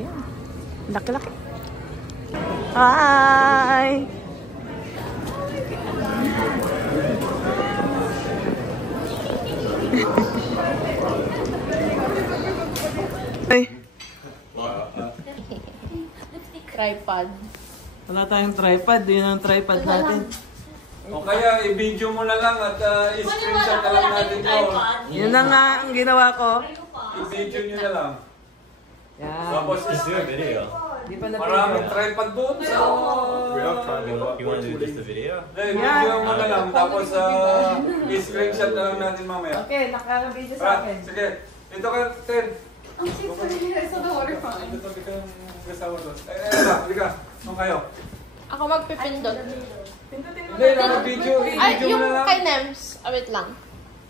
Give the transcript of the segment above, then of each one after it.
yan. Laki-laki. Hi! Ay. Tripod. Wala tayong tripod. Yun ang tripod natin. O kaya i-video mo na lang at i-screenshot na lang natin yun. Yun na nga ang ginawa ko. I-video nyo na lang. Yan. Tapos Just do a video. Di pa na maraming tripod doon. So, You want to do just a video? video mo na lang. Tapos i-screenshot na lang natin mamaya. Okay, naka-video sa akin. Sige. Ito ka, Ten. Ang sipag sa the water fountain. Ito ka yung kasama doon. Hindi ka. Saan kayo? Ako magpipindot. Pindutin mo Hindi, na. video Ay, mo yung na lang. kay Nems. Wait lang.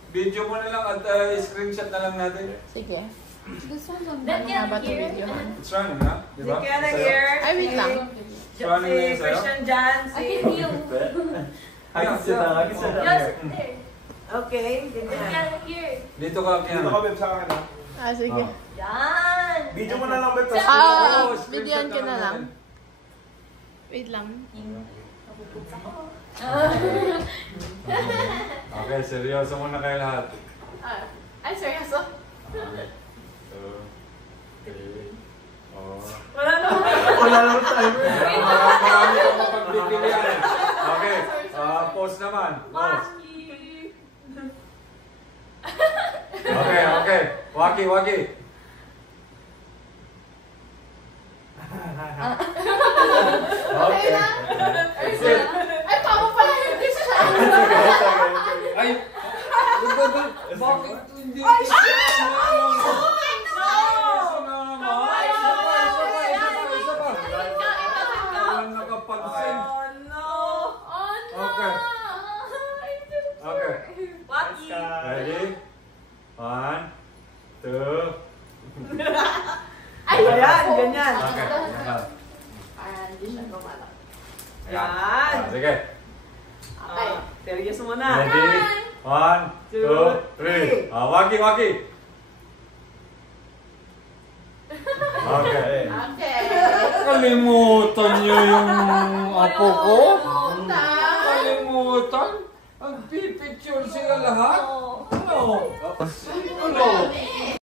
Video mo na lang at i-screenshot na lang natin. Sige. This one's on the video. It's running, ha? Di ba? Hindi ka na Sa'yo? here. Ay, wait lang. It's running na yun sa'yo? Christian Jan. I can feel. I can sit down. I can sit down here. Okay, ganyan. Dito ka, Kian. Dito ka, Beb, sa akin, ha? Ah, sige. Yan! Video mo na lang, Beb. Ah, screenshot videoan ka na lang. natin. Wait lang. Okay, seryoso muna kayo lahat. Ay, seryoso? Wala naman. Wala lang tayo. Marami kang mapagbibigyan. Okay, pause naman. Pause. Okay. Waki. Okay. Ay, tama pala yung dish siya. Ay! Bakit hindi? Ay, Walang nakapansin. Oh no. Okay. Okay. Waki. Ready? 1, 2. Ay, Ayan, ganyan. Okay. Para hindi siya gumalak. Yan. Sige. Okay. Seryoso mo na. Ready? 1, 2, 3. Waki. Okay. Okay. Kalimutan niyo yung apo ko? Puta. Kalimutan? Ang pipicture sila lahat? Ano?